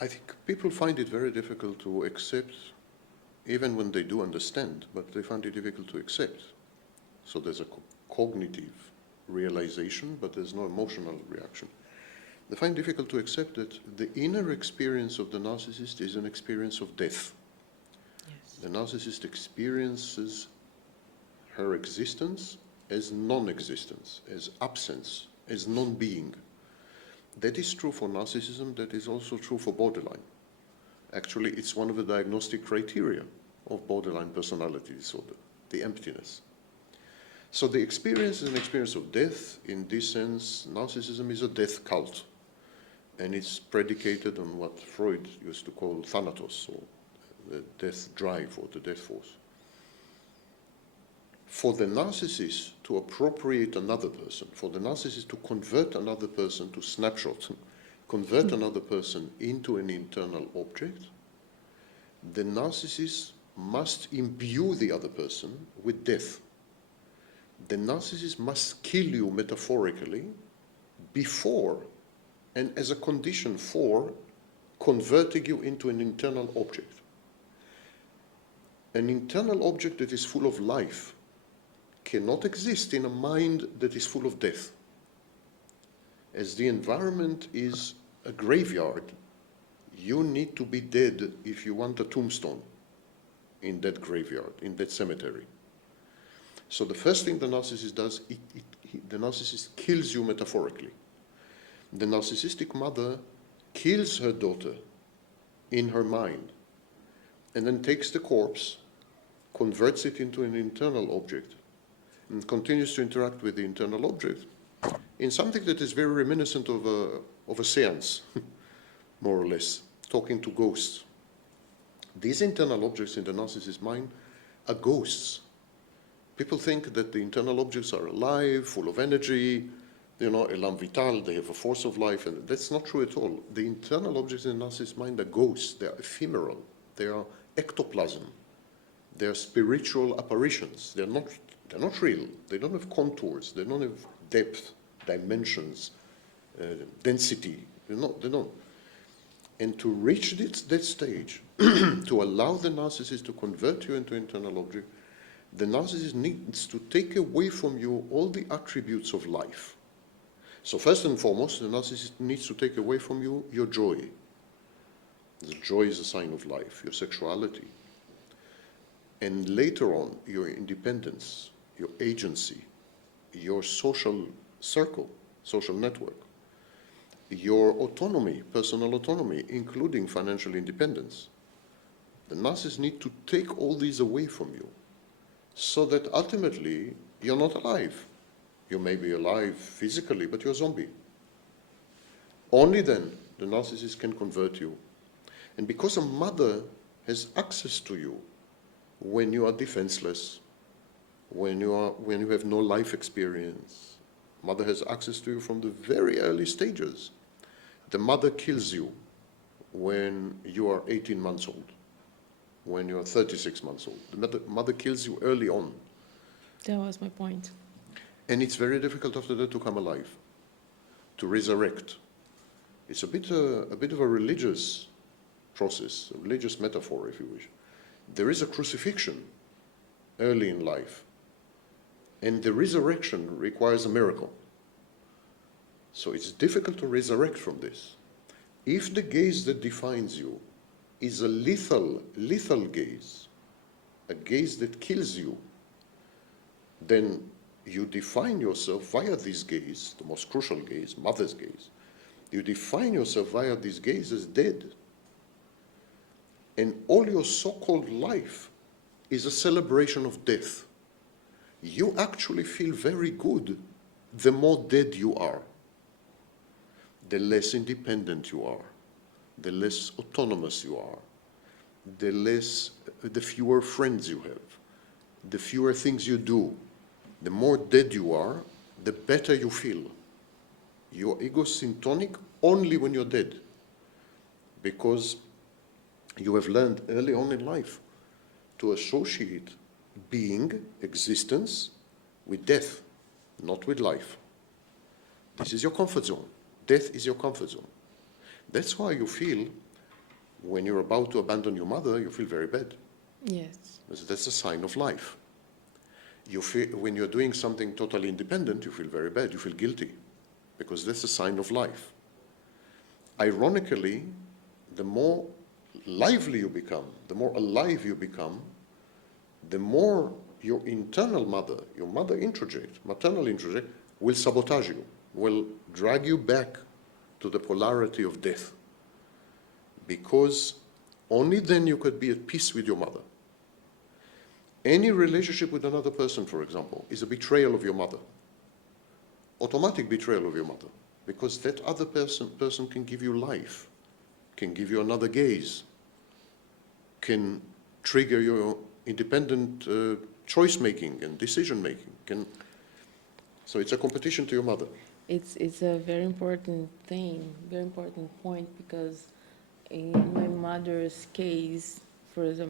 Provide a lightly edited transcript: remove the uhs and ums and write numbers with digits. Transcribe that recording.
I think people find it very difficult to accept, even when they do understand, but they find it difficult to accept. So there's a cognitive realization, but there's no emotional reaction. They find it difficult to accept that the inner experience of the narcissist is an experience of death. Yes. The narcissist experiences her existence as non-existence, as absence, as non-being. That is true for narcissism, that is also true for borderline. Actually, it's one of the diagnostic criteria of borderline personality disorder, the emptiness. So the experience is an experience of death. In this sense, narcissism is a death cult. And it's predicated on what Freud used to call thanatos, or the death drive or the death force. For the narcissist to appropriate another person, for the narcissist to convert another person to snapshot, convert another person into an internal object, the narcissist must imbue the other person with death. The narcissist must kill you metaphorically before and as a condition for converting you into an internal object. An internal object that is full of life cannot exist in a mind that is full of death. As the environment is a graveyard, you need to be dead if you want a tombstone in that graveyard, in that cemetery. So the first thing the narcissist does, the narcissist kills you metaphorically. The narcissistic mother kills her daughter in her mind and then takes the corpse, converts it into an internal object, and continues to interact with the internal object in something that is very reminiscent of a seance, more or less, talking to ghosts. These internal objects in the narcissist's mind are ghosts. People think that the internal objects are alive, full of energy, elan vital, they have a force of life, and that's not true at all. The internal objects in the narcissist's mind are ghosts, they are ephemeral, they are ectoplasm, they are spiritual apparitions, they're not real, they don't have contours, they don't have depth, dimensions, density, they don't. And to reach that stage, to allow the narcissist to convert you into internal object, the narcissist needs to take away from you all the attributes of life. So first and foremost, the narcissist needs to take away from you your joy. The joy is a sign of life, your sexuality. And later on, your independence, your agency, your social circle, social network, your autonomy, personal autonomy, including financial independence. The narcissist needs to take all these away from you so that ultimately you're not alive. You may be alive physically, but you're a zombie. Only then the narcissist can convert you. And because a mother has access to you when you are defenseless, when you have no life experience, mother has access to you from the very early stages. The mother kills you when you are 18 months old, when you are 36 months old. The mother kills you early on. That was my point. And it's very difficult after that to come alive, to resurrect. It's a bit of a religious process, a religious metaphor, if you wish. There is a crucifixion early in life, and the resurrection requires a miracle. So it's difficult to resurrect from this. If the gaze that defines you is a lethal gaze, a gaze that kills you, then you define yourself via this gaze, the most crucial gaze, mother's gaze. You define yourself via this gaze as dead. And all your so-called life is a celebration of death. You actually feel very good the more dead you are. The less independent you are, the less autonomous you are, the fewer friends you have, the fewer things you do. The more dead you are, the better you feel. You're egosyntonic only when you're dead, because you have learned early on in life to associate being, existence, with death, not with life. This is your comfort zone. Death is your comfort zone. That's why you feel When you're about to abandon your mother, you feel very bad. Yes. That's a sign of life. You feel, when you're doing something totally independent, you feel very bad, you feel guilty, because that's a sign of life. Ironically, the more lively you become, the more alive you become, the more your internal mother, your mother introject, maternal introject, will sabotage you, will drag you back to the polarity of death. Because only then you could be at peace with your mother. Any relationship with another person, for example, is a betrayal of your mother. Automatic betrayal of your mother. Because that other person can give you life, can give you another gaze, can trigger your independent choice-making and decision-making. So it's a competition to your mother. It's a very important thing, very important point, because in my mother's case, for example,